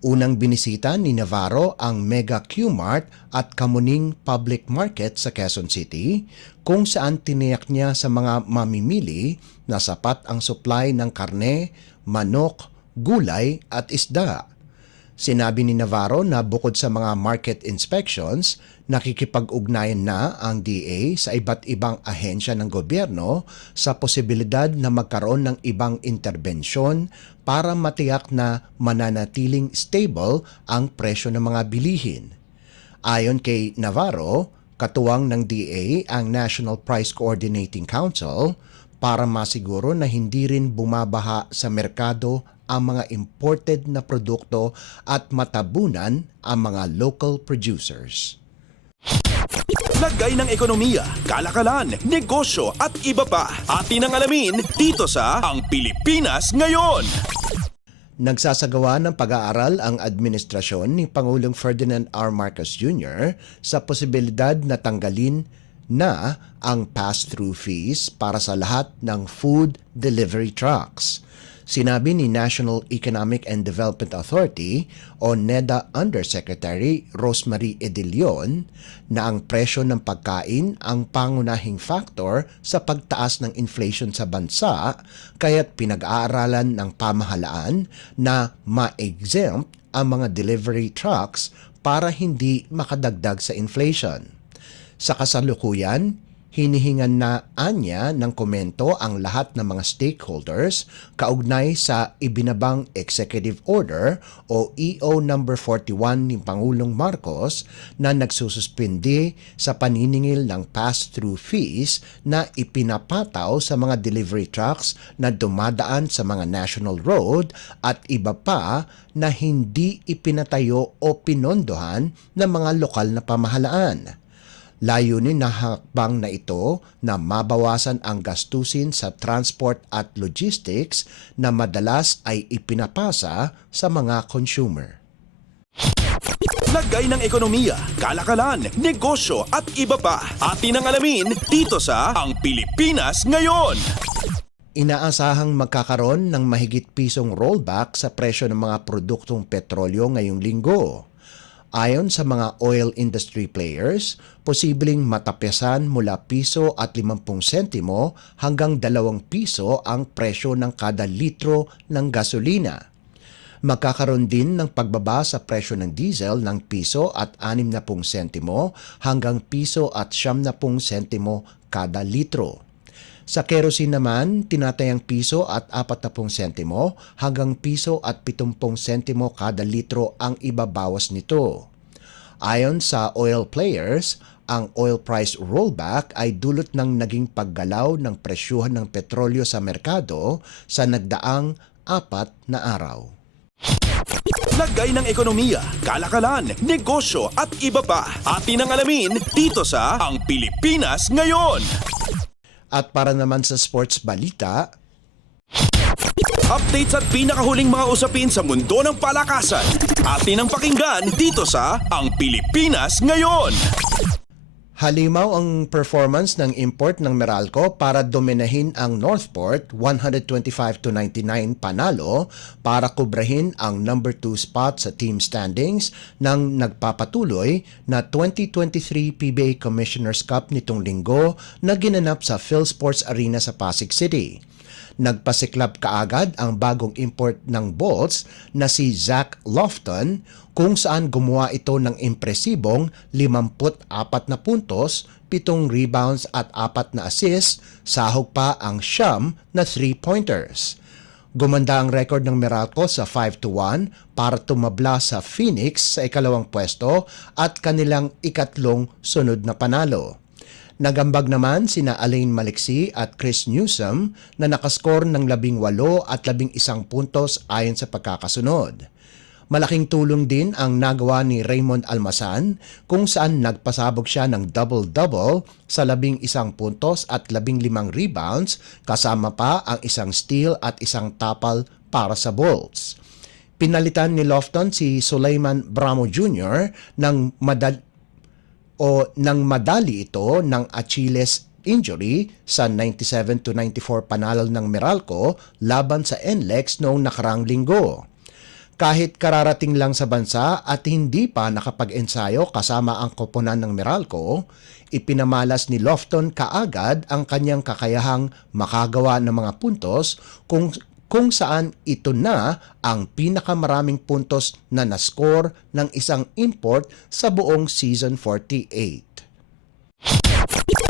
Unang binisita ni Navarro ang Mega Q-Mart at Kamuning Public Market sa Quezon City kung saan tiniyak niya sa mga mamimili na sapat ang supply ng karne, manok, gulay at isda. Sinabi ni Navarro na bukod sa mga market inspections, nakikipag-ugnayan na ang DA sa iba't ibang ahensya ng gobyerno sa posibilidad na magkaroon ng ibang interbensyon para matiyak na mananatiling stable ang presyo ng mga bilihin. Ayon kay Navarro, katuwang ng DA ang National Price Coordinating Council para masiguro na hindi rin bumabaha sa merkado ang mga imported na produkto at matabunan ang mga local producers. Lagay ng ekonomiya, kalakalan, negosyo at iba pa. Atin ang alamin dito sa Ang Pilipinas Ngayon. Nagsasagawa ng pag-aaral ang administrasyon ni Pangulong Ferdinand R. Marcos Jr. sa posibilidad na tanggalin na ang pass-through fees para sa lahat ng food delivery trucks. Sinabi ni National Economic and Development Authority o NEDA Undersecretary Rosemary Edilion na ang presyo ng pagkain ang pangunahing factor sa pagtaas ng inflation sa bansa kaya't pinag-aaralan ng pamahalaan na ma-exempt ang mga delivery trucks para hindi makadagdag sa inflation. Sa kasalukuyan, hinihingan na anya ng komento ang lahat ng mga stakeholders kaugnay sa ibinabang Executive Order o EO No. 41 ni Pangulong Marcos na nagsususpindi sa paniningil ng pass-through fees na ipinapataw sa mga delivery trucks na dumadaan sa mga national road at iba pa na hindi ipinatayo o pinondohan ng mga lokal na pamahalaan. Layunin na hakbang na ito na mabawasan ang gastusin sa transport at logistics na madalas ay ipinapasa sa mga consumer. Lagay ng ekonomiya, kalakalan, negosyo at iba pa. Atin ang alamin dito sa Ang Pilipinas Ngayon. Inaasahang magkakaroon ng mahigit pisong rollback sa presyo ng mga produktong petrolyo ngayong linggo. Ayon sa mga oil industry players, posibleng matapesan mula piso at 50 sentimo hanggang 2 piso ang presyo ng kada litro ng gasolina. Magkakaroon din ng pagbaba sa presyo ng diesel ng piso at 60 sentimo hanggang piso at 70 sentimo kada litro. Sa kerosene naman, tinatayang piso at 40 sentimo hanggang piso at 70 sentimo kada litro ang ibabawas nito. Ayon sa oil players, ang oil price rollback ay dulot ng naging paggalaw ng presyuhan ng petrolyo sa merkado sa nagdaang 4 na araw. Lagay ng ekonomiya, kalakalan, negosyo at iba pa. Atin ang alamin dito sa Ang Pilipinas Ngayon. At para naman sa sports balita, updates at pinakahuling mga usapin sa mundo ng palakasan. Atin ang pakinggan dito sa Ang Pilipinas Ngayon. halimaw ang performance ng import ng Meralco para dominahin ang Northport 125-99 panalo para kubrahin ang number 2 spot sa team standings ng nagpapatuloy na 2023 PBA Commissioner's Cup nitong linggo na ginanap sa PhilSports Arena sa Pasig City. Nagpasiklab kaagad ang bagong import ng Bolts na si Zach Lofton kung saan gumawa ito ng impresibong 54 na puntos, 7 rebounds at 4 na assists, sahog pa ang siyam na 3-pointers. Gumanda ang record ng Meralco sa 5-1 para tumabla sa Phoenix sa ikalawang pwesto at kanilang ikatlong sunod na panalo. Nagambag naman sina Alain Maliksi at Chris Newsom na nakaskor ng 18 at 11 puntos ayon sa pagkakasunod. Malaking tulong din ang nagawa ni Raymond Almasan kung saan nagpasabog siya ng double-double sa 11 puntos at 15 rebounds kasama pa ang isang steal at isang tapal para sa Bulls. Pinalitan ni Lofton si Sulaiman Bramo Jr. ng madali ito ng Achilles injury sa 97-94 panalo ng Meralco laban sa NLEX noong nakarang linggo. Kahit kararating lang sa bansa at hindi pa nakapag-ensayo kasama ang koponan ng Meralco, ipinamalas ni Lofton kaagad ang kanyang kakayahang makagawa ng mga puntos kung saan ito na ang pinakamaraming puntos na nascore ng isang import sa buong season 48.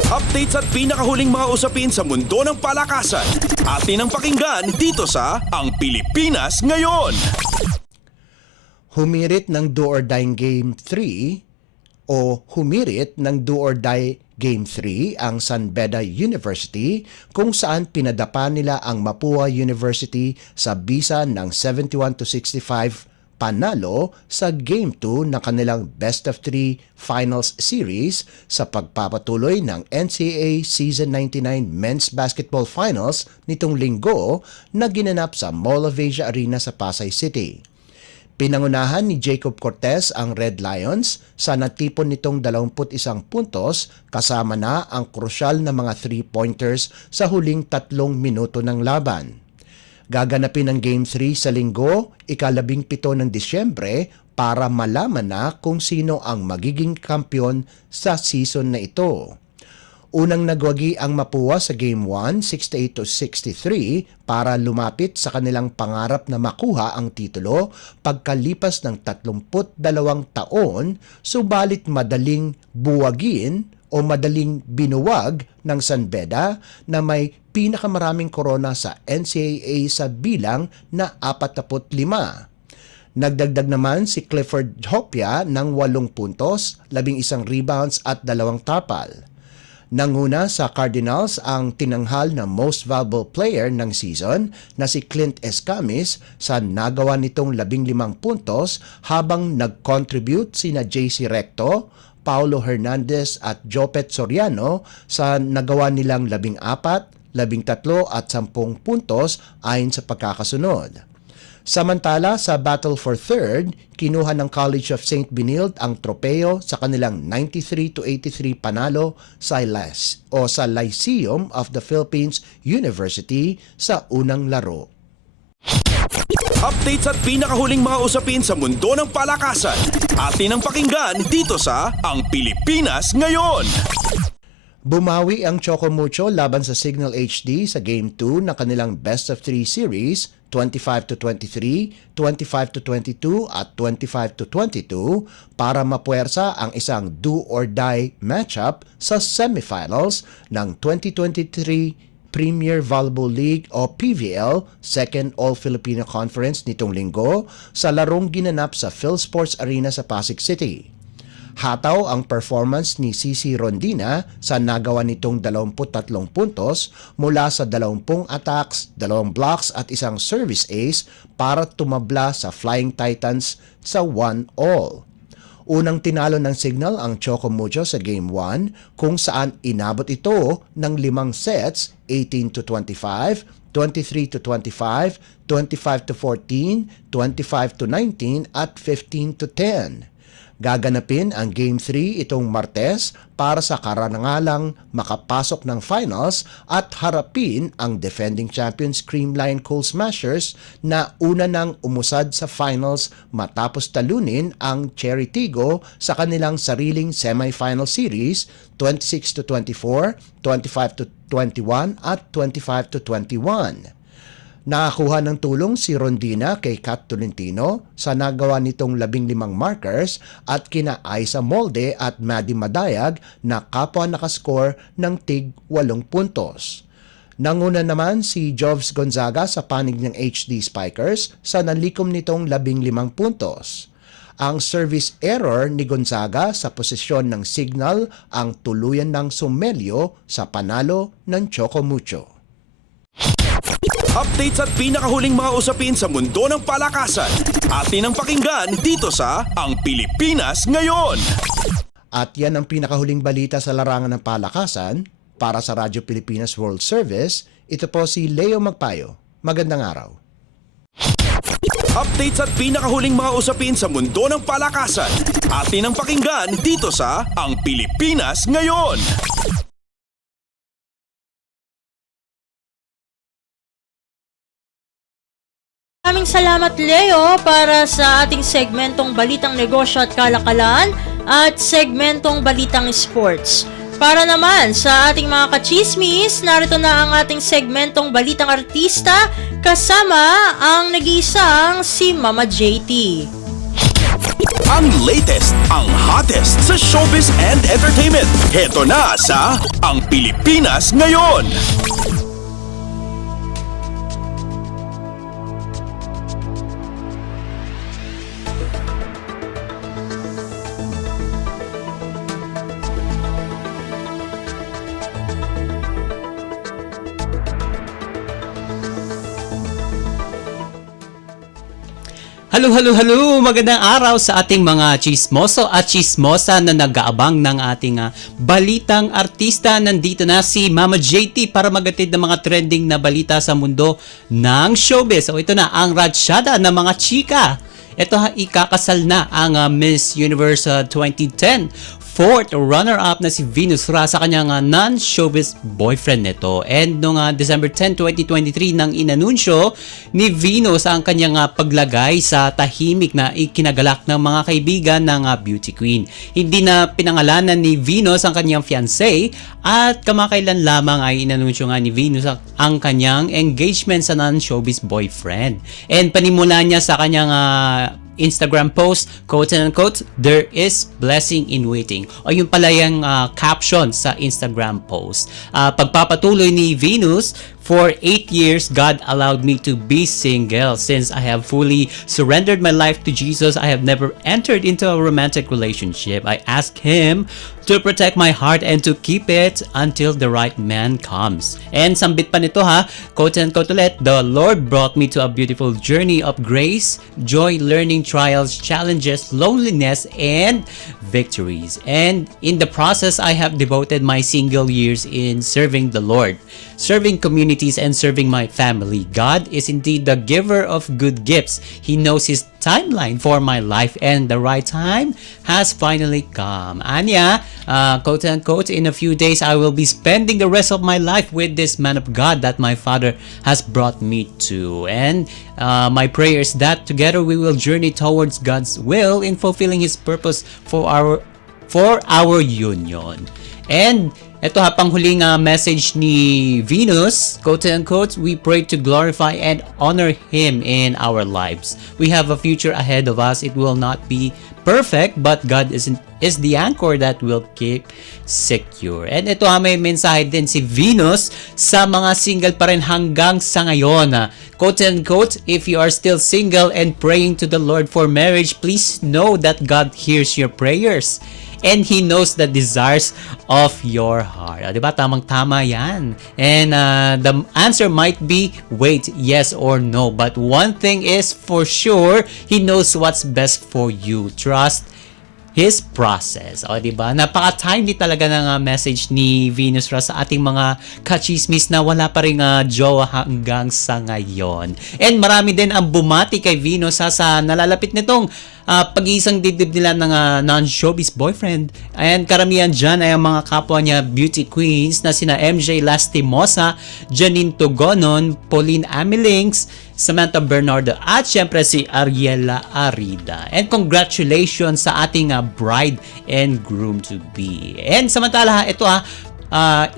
Updates at pinakahuling mga usapin sa mundo ng palakasan. Atin ang pakinggan dito sa Ang Pilipinas Ngayon. Humirit ng do-or-die Game 3 o humirit ng do-or-die Game 3 ang San Beda University kung saan pinadapa nila ang Mapua University sa bisa ng 71-65 panalo sa Game 2 ng kanilang Best of 3 Finals Series sa pagpapatuloy ng NCAA Season 99 Men's Basketball Finals nitong linggo na ginanap sa Mall of Asia Arena sa Pasay City. Pinangunahan ni Jacob Cortez ang Red Lions sa natipon nitong 21 puntos kasama na ang krusyal na mga 3-pointers sa huling 3 minuto ng laban. Gaganapin ang Game 3 sa linggo, ika-17 ng Disyembre para malaman na kung sino ang magiging kampiyon sa season na ito. Unang nagwagi ang Mapua sa Game 1, 68-63 para lumapit sa kanilang pangarap na makuha ang titulo pagkalipas ng 32 taon, subalit madaling buwagin o madaling binuwag ng San Beda na may pinakamaraming korona sa NCAA sa bilang na 45. Nagdagdag naman si Clifford Hopia ng 8 puntos, 11 rebounds at 2 tapal. Nanguna sa Cardinals ang tinanghal na most valuable player ng season na si Clint Escamis sa nagawa nitong 15 puntos habang nag-contribute sina JC Recto, Paulo Hernandez at Jopet Soriano sa nagawa nilang 14, 13 at 10 puntos ayon sa pagkakasunod. Samantala sa Battle for Third, kinuha ng College of St. Benilde ang tropeo sa kanilang 93-83 panalo sa Lyceum of the Philippines University sa unang laro. Updates at pinakahuling mga usapin sa mundo ng palakasan. Atin ang pakinggan dito sa Ang Pilipinas Ngayon. Bumawi ang Chocomucho laban sa Signal HD sa Game 2 ng kanilang Best of 3 Series, 25-23, 25-22 at 25-22 para mapuwersa ang isang do-or-die matchup sa semifinals ng 2023 Premier Volleyball League o PVL Second All-Filipino Conference nitong linggo sa larong ginanap sa PhilSports Arena sa Pasig City. Hataw ang performance ni Cici Rondina sa nagawa nitong 23 puntos mula sa 20 attacks, 2 blocks at isang service ace para tumabla sa Flying Titans sa 1-all. Unang tinalo ng Signal ang Chocomucho sa Game 1 kung saan inabot ito ng 5 sets, 18-25, 23-25, 25-14, 25-19 at 15-10. Gaganapin ang Game 3 itong Martes para sa karangalang makapasok ng finals at harapin ang defending champions Creamline Coal Smashers na una nang umusad sa finals matapos talunin ang Cherry Tigo sa kanilang sariling semifinal series 26-24, 25-21 at 25-21. Nakakuha ng tulong si Rondina kay Kat Tolentino sa nagawa nitong 15 markers at kina Aiza Molde at Maddie Madayag na kapwa nakascore ng tig 8 puntos. Nanguna naman si Jovs Gonzaga sa panig ng HD Spikers sa nanlikom nitong 15 puntos. Ang service error ni Gonzaga sa posisyon ng signal ang tuluyan ng sumelyo sa panalo ng Choco Mucho. Updates at pinakahuling mga usapin sa mundo ng palakasan. Atin ang pakinggan dito sa Ang Pilipinas Ngayon. At yan ang pinakahuling balita sa larangan ng palakasan. Para sa Radyo Pilipinas World Service, ito po si Leo Magpayo. Magandang araw. Updates at pinakahuling mga usapin sa mundo ng palakasan. Atin ang pakinggan dito sa Ang Pilipinas Ngayon. Maraming salamat Leo para sa ating segmentong Balitang Negosyo at Kalakalan at segmentong Balitang Sports. Para naman sa ating mga kachismis, narito na ang ating segmentong Balitang Artista kasama ang nag-iisang si Mama JT. Ang latest, ang hottest sa showbiz and entertainment. Heto na sa Ang Pilipinas Ngayon. Hello! Magandang araw sa ating mga chismoso at chismosa na nag-aabang ng ating balitang artista. Nandito na si Mama JT para magatid ng mga trending na balita sa mundo ng showbiz. So ito na ang ratsyada ng mga chika. Ito ikakasal na ang Miss Universe 2010. Fourth runner-up na si Venus Ra sa kanyang non-showbiz boyfriend nito. And noong December 10, 2023 nang inanunsyo ni Venus ang kanyang paglagay sa tahimik na ikinagalak ng mga kaibigan ng beauty queen. Hindi na pinangalanan ni Venus ang kanyang fiancé at kamakailan lamang ay inanunsyo nga ni Venus ang kanyang engagement sa non-showbiz boyfriend. And panimula niya sa kanyang Instagram post, quote and unquote, "There is blessing in waiting." O yun pala yung caption sa Instagram post. Pagpapatuloy ni Venus, "For 8 years, God allowed me to be single. Since I have fully surrendered my life to Jesus, I have never entered into a romantic relationship. I ask Him to protect my heart and to keep it until the right man comes." And sambit pa nito quote and quote ulit, "The Lord brought me to a beautiful journey of grace, joy, learning, trials, challenges, loneliness, and victories. And in the process, I have devoted my single years in serving the Lord, serving communities, and serving my family. God is indeed the giver of good gifts. He knows His timeline for my life, and the right time has finally come." Anya, quote unquote, "In a few days, I will be spending the rest of my life with this man of God that my Father has brought me to. And my prayer is that together we will journey towards God's will in fulfilling His purpose for our union." And ito panghuling message ni Venus, quote unquote, "We pray to glorify and honor Him in our lives. We have a future ahead of us. It will not be perfect, but God is the anchor that will keep secure." And ito may mensahe din si Venus sa mga single pa rin hanggang sa ngayon. Quote unquote, "If you are still single and praying to the Lord for marriage, please know that God hears your prayers. And He knows the desires of your heart." Diba? Tamang-tama yan. And the answer might be wait, yes or no. But one thing is for sure, He knows what's best for you. Trust His process. O, diba? Napaka-timely talaga ng message ni Venus Ra sa ating mga kachismis na wala pa rin jowa hanggang sa ngayon. And marami din ang bumati kay Venus sa nalalapit nitong pag-iisang dibdib nila ng non-showbiz boyfriend. And karamihan dyan ay ang mga kapwa niya beauty queens na sina MJ Lastimosa, Janine Tugonon, Pauline Amilings, Samantha Bernardo, at syempre si Ariela Arida. And congratulations sa ating bride and groom-to-be. And samantala, ito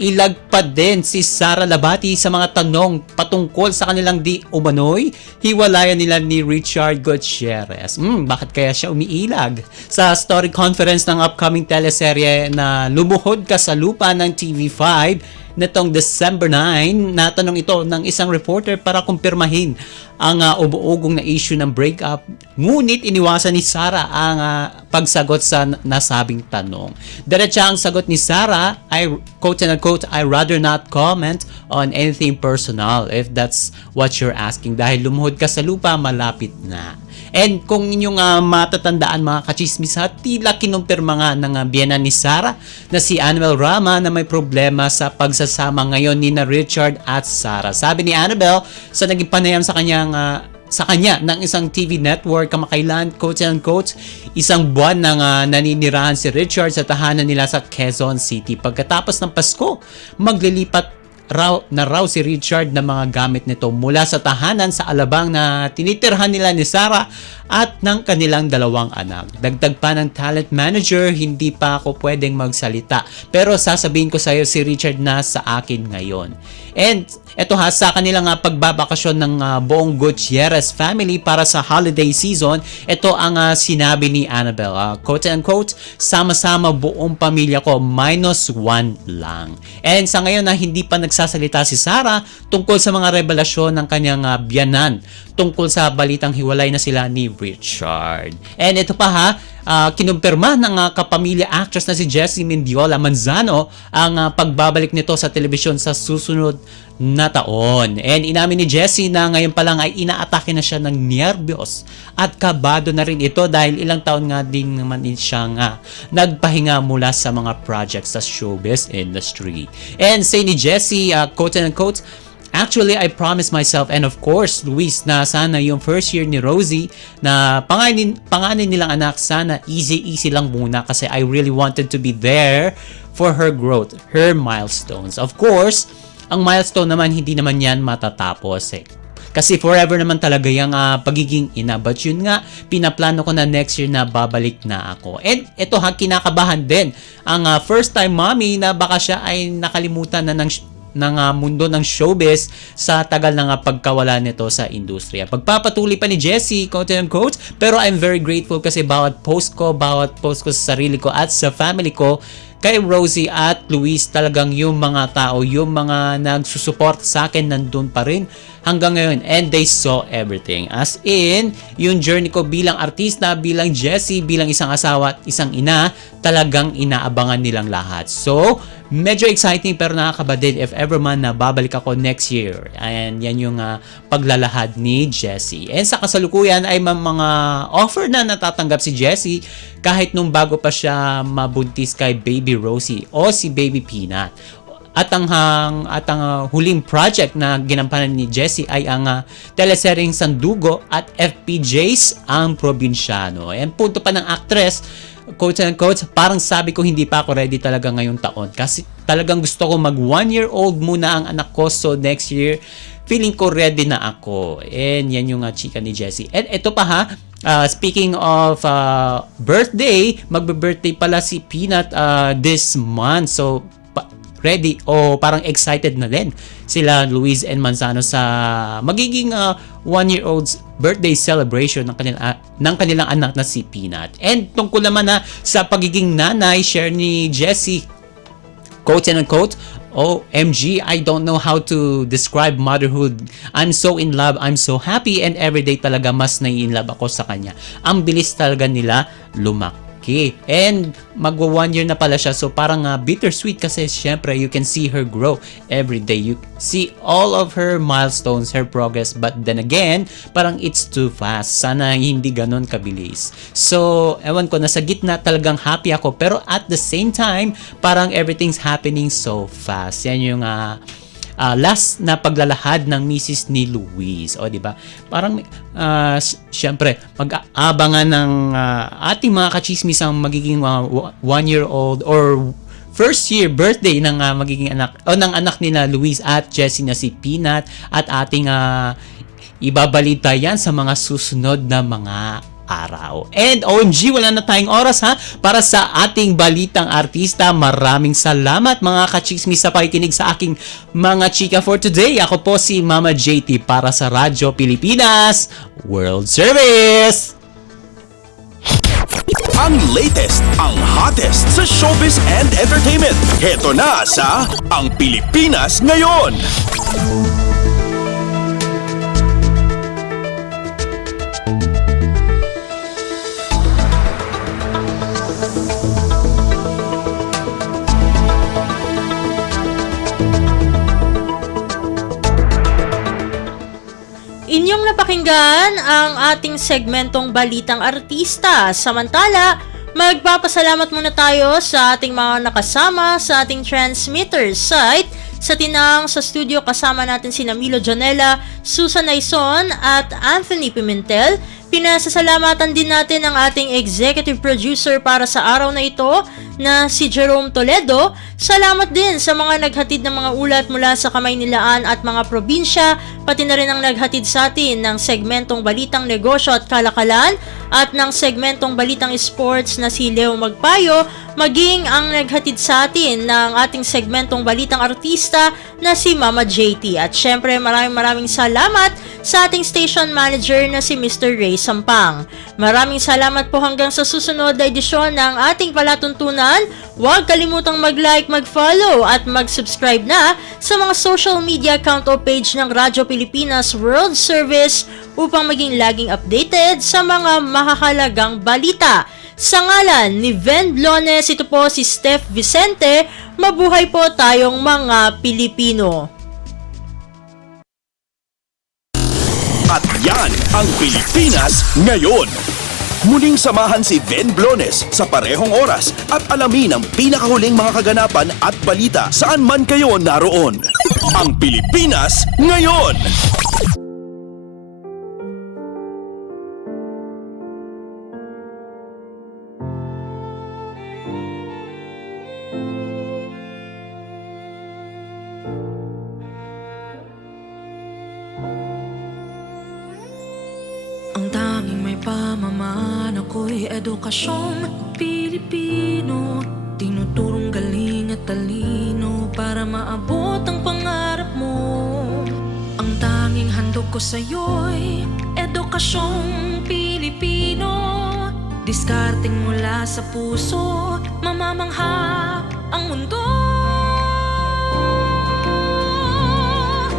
ilagpad din si Sara Labati sa mga tanong patungkol sa kanilang di umano'y hiwalayan nila ni Richard Gutierrez. Bakit kaya siya umiilag? Sa story conference ng upcoming teleserye na Lumuhod Ka sa Lupa ng TV5, nitong December 9. Natanong ito ng isang reporter para kumpirmahin ang umuugong na issue ng breakup. Ngunit iniwasan ni Sarah ang pagsagot sa nasabing tanong. Diretsa ang sagot ni Sarah, I quote and unquote, I rather not comment on anything personal if that's what you're asking. Dahil lumuhod ka sa lupa, malapit na. And kung inyong matatandaan mga kachismis, tila kinumpirma nga ng biyenan ni Sarah na si Annabel Rama na may problema sa pagsasama ngayon ni na Richard at Sarah. Sabi ni Annabel sa naging panayam sa kanya ng isang TV network kamakailan, quote and quote, isang buwan nang naninirahan si Richard sa tahanan nila sa Quezon City. Pagkatapos ng Pasko, maglilipat raw si Richard ng mga gamit nito mula sa tahanan sa Alabang na tinitirhan nila ni Sarah at ng kanilang dalawang anak. Dagdag pa ng talent manager, hindi pa ako pwedeng magsalita pero sasabihin ko sa iyo si Richard na sa akin ngayon. And eto sa kanilang pagbabakasyon ng buong Gutierrez family para sa holiday season, ito ang sinabi ni Annabel, quote and quote, sama-sama buong pamilya ko -1 lang. And sa ngayon hindi pa nagsasalita si Sarah tungkol sa mga revelasyon ng kanyang biyanan tungkol sa balitang hiwalay na sila ni Richard. And ito pa kinumpirma ng kapamilya actress na si Jessie Mendiola Manzano ang pagbabalik nito sa telebisyon sa susunod na taon. And inamin ni Jessie na ngayon pa lang ay inaatake na siya ng nervyos at kabado na rin ito dahil ilang taon nga din naman siyang nagpahinga mula sa mga projects sa showbiz industry. And say ni Jessie, quote and quote, actually, I promised myself and of course, Luis, na sana yung first year ni Rosie na panganin nilang anak, sana easy lang muna kasi I really wanted to be there for her growth, her milestones. Of course, ang milestone naman, hindi naman yan matatapos Kasi forever naman talaga yung pagiging ina. But yun nga, pinaplano ko na next year na babalik na ako. And ito kinakabahan din ang first time mommy na baka siya ay nakalimutan na ng mundo ng showbiz sa tagal ng pagkawala nito sa industriya. Pagpapatuloy pa ni Jessie, quote and quote, pero I'm very grateful kasi bawat post ko sa sarili ko at sa family ko, kay Rosie at Luis, talagang yung mga tao, yung mga nagsusuport sa akin nandun pa rin hanggang ngayon, and they saw everything. As in, yung journey ko bilang artista, bilang Jessie, bilang isang asawa at isang ina, talagang inaabangan nilang lahat. So, medyo exciting pero nakakaba din if ever man na babalik ako next year. And yan yung paglalahad ni Jessie. And sa kasalukuyan ay mga offer na natatanggap si Jessie kahit nung bago pa siya mabuntis kay Baby Rosie o si Baby Peanut. At ang huling project na ginampanan ni Jessie ay ang teleseryeng Sandugo at FPJs ang Probinsyano. And punto pa ng actress, quote and quote, parang sabi ko hindi pa ako ready talaga ngayong taon kasi talagang gusto ko mag 1-year-old muna ang anak ko, so next year feeling ko ready na ako. And yan yung chika ni Jessie. And ito pa speaking of birthday, magbe-birthday pala si Peanut this month, so ready o parang excited na din sila Luis and Manzano sa magiging 1-year-old's birthday celebration ng kanilang anak na si Peanut. And tungkol naman sa pagiging nanay, share ni Jessie, quote and unquote, OMG, I don't know how to describe motherhood. I'm so in love, I'm so happy, and everyday talaga mas nai-inlove ako sa kanya. Ang bilis talaga nila lumaki. And magwa 1 year na pala siya, so parang bittersweet kasi syempre you can see her grow every day. You see all of her milestones, her progress, but then again, parang it's too fast. Sana hindi ganon kabilis. So, ewan ko, nasa gitna talagang happy ako, pero at the same time, parang everything's happening so fast. Yan yung last na paglalahad ng misis ni Luis. O, di ba? Parang, syempre, mag-aabangan ng ating mga kachismis ang magiging 1-year-old or first year birthday ng magiging anak o ng anak nila Luis at Jessie na si Peanut, at ating ibabalita yan sa mga susunod na mga araw. And OMG, wala na tayong oras para sa ating balitang artista. Maraming salamat mga kachismis sa pakikinig sa aking mga chika for today. Ako po si Mama JT para sa Radyo Pilipinas World Service. Ang latest, ang hottest sa showbiz and entertainment. Heto na sa Ang Pilipinas Ngayon. Inyong napakinggan ang ating segmentong Balitang Artista. Samantala, magpapasalamat muna tayo sa ating mga nakasama sa ating transmitter site. Sa tinang sa studio kasama natin sina Milo Janela, Susan Aison at Anthony Pimentel. Pinasasalamatan din natin ang ating executive producer para sa araw na ito na si Jerome Toledo. Salamat din sa mga naghatid ng mga ulat mula sa Kamaynilaan at mga probinsya, pati na rin ang naghatid sa atin ng segmentong Balitang Negosyo at Kalakalan at ng segmentong Balitang Sports na si Leo Magpayo, maging ang naghatid sa atin ng ating segmentong Balitang Artista na si Mama JT. At syempre maraming salamat sa ating station manager na si Mr. Ray Sampang. Maraming salamat po hanggang sa susunod na edisyon ng ating palatuntunan. Huwag kalimutang mag-like, mag-follow at mag-subscribe na sa mga social media account o page ng Radyo Pilipinas World Service upang maging laging updated sa mga mahahalagang balita. Sa ngalan ni Ven Blones, ito po si Steph Vicente. Mabuhay po tayong mga Pilipino. At yan ang Pilipinas Ngayon. Muling samahan si Ven Blones sa parehong oras at alamin ang pinakahuling mga kaganapan at balita saan man kayo naroon. Ang Pilipinas Ngayon. Ang tanging may pamamaan ako'y edukasyong Pilipino. Tinuturong galing at talino para maabot ang pangarap mo. Ang tanging handog ko sa'yo'y edukasyong Pilipino. Diskarteng mula sa puso, mamamanghap ang mundo.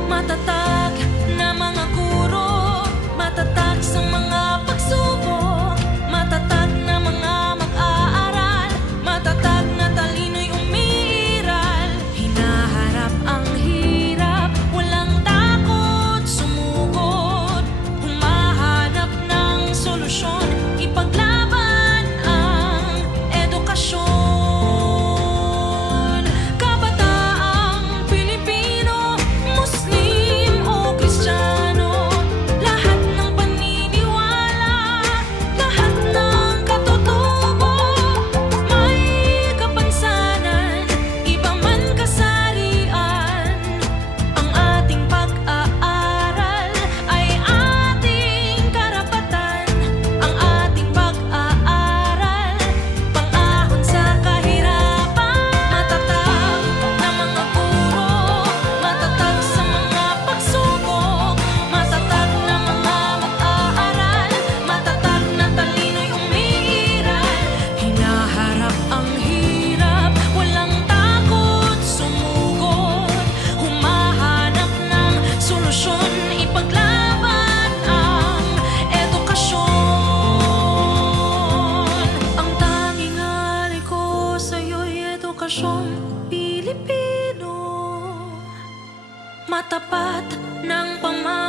Matatag na mga guro, matatag sa mga pagsubok, matatag na mga mag-aaral, matatag na talino'y umiiral. Hinaharap ang hirap, walang takot sumugod, humahanap ng solusyon, ipaglaban ang edukasyon. Kabataang Pilipino, Muslim o Kristiyano, lahat ng paniniwala, lahat ng katutubo, may kapansanan, iba man kasarian. Ang ating pag-aaral ay ating karapatan. Ang ating pag-aaral, pang-ahon sa kahirapan. Matatag na mga guro, matatag sa mga pagsubok, matatag na mga mag-aaral, matatag na talino'y umiiral. Hinaharap ang hirap, walang takot sumugod, humahanap ng solusyon, ipaglaban ang edukasyon. Ang tanging alay ko sa'yo'y edukasyong Pilipino. Matapat ng pamamagitan,